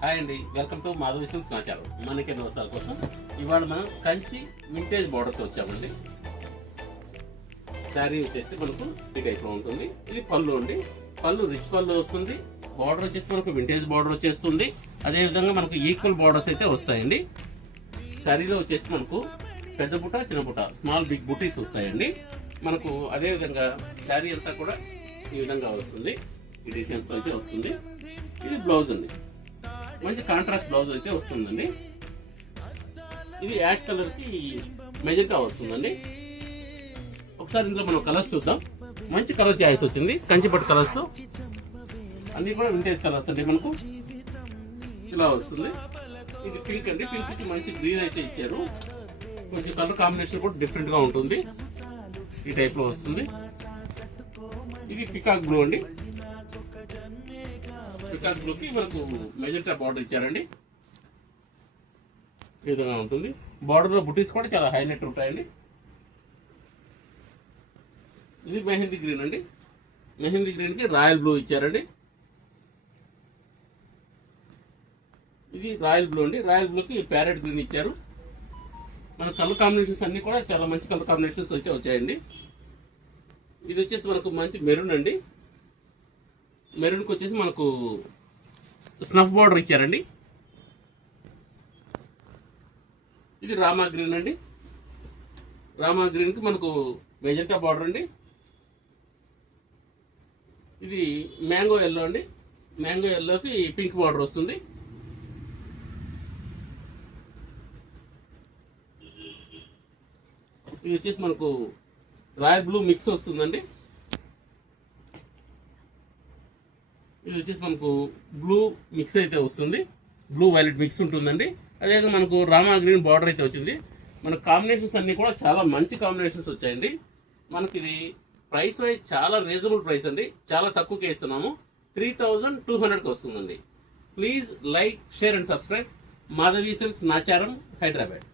Hi అండి, welcome to Madhavi silks నా channel. మనకి దోసాల కోసం ఇవాళ మనం కంచి వింటేజ్ బార్డర్తో వచ్చామండి. శారీ వచ్చేసి మనకు ఈ టైప్లో ఉంటుంది. ఇది పళ్ళు అండి, పళ్ళు రిచ్ పళ్ళు వస్తుంది. బార్డర్ వచ్చేసి మనకు వింటేజ్ బార్డర్ వచ్చేస్తుంది. అదేవిధంగా మనకు ఈక్వల్ బార్డర్స్ అయితే వస్తాయండి. శారీలో వచ్చేసి మనకు పెద్ద బుట్ట, చిన్న బుట్ట, స్మాల్ బిగ్ బుటీస్ వస్తాయండి మనకు. అదేవిధంగా శారీ అంతా కూడా ఈ విధంగా వస్తుంది, ఈ డిజైన్స్ అయితే వస్తుంది. ఇది బ్లౌజ్ అండి, మంచి కాంట్రాస్ట్ బ్లౌజ్ అయితే వస్తుందండి. ఇది యాష్ కలర్ కి మెజెంటా వస్తుందండి. ఒకసారి ఇందులో మనం కలర్స్ చూద్దాం. మంచి కలర్ చాయిస్ వచ్చింది, కంచిపట్టు కలర్స్ అన్ని కూడా వింటేజ్ కలర్స్ అండి. మనకు ఇలా వస్తుంది. ఇది పింక్ అండి, పింక్ కి మంచి గ్రీన్ అయితే ఇచ్చారు. కొంచెం కలర్ కాంబినేషన్ కూడా డిఫరెంట్ గా ఉంటుంది. ఈ టైప్ లో వస్తుంది. ఇది పికాక్ బ్లూ అండి, పికాక్ బ్లూకి మనకు మెజెంటా బార్డర్ ఇచ్చారండి. ఈ విధంగా ఉంటుంది. బార్డర్లో బుటీస్ కూడా చాలా హైలైట్ ఉంటాయండి. ఇది మెహందీ గ్రీన్ అండి, మెహందీ గ్రీన్కి రాయల్ బ్లూ ఇచ్చారండి. ఇది రాయల్ బ్లూ అండి, రాయల్ బ్లూకి ప్యారెట్ గ్రీన్ ఇచ్చారు. మన కలర్ కాంబినేషన్స్ అన్నీ కూడా చాలా మంచి కలర్ కాంబినేషన్స్ అయితే వచ్చాయండి. ఇది వచ్చేసి మనకు మంచి మెరూన్ అండి, మెరూన్కి వచ్చేసి మనకు స్నఫ్ బార్డర్ ఇచ్చారండి. ఇది రామా గ్రీన్ అండి, రామా గ్రీన్కి మనకు మెజెంటా బార్డర్ అండి. ఇది మ్యాంగో ఎల్లో అండి, మ్యాంగో ఎల్లోకి పింక్ బార్డర్ వస్తుంది. ఇది వచ్చేసి మనకు రాయల్ బ్లూ మిక్స్ వస్తుందండి. ఇది వచ్చేసి మనకు బ్లూ మిక్స్ అయితే వస్తుంది, బ్లూ వైలెట్ మిక్స్ ఉంటుందండి. అదేవిధంగా మనకు రామా గ్రీన్ బార్డర్ అయితే వచ్చింది. మన కాంబినేషన్స్ అన్నీ కూడా చాలా మంచి కాంబినేషన్స్ వచ్చాయండి. మనకి ఇది ప్రైస్ వైజ్ చాలా రీజనబుల్ ప్రైస్ అండి, చాలా తక్కువకే ఇస్తున్నాము. 3200కి వస్తుందండి. Please like, share and subscribe. Madhavi silks Nacharam, Hyderabad.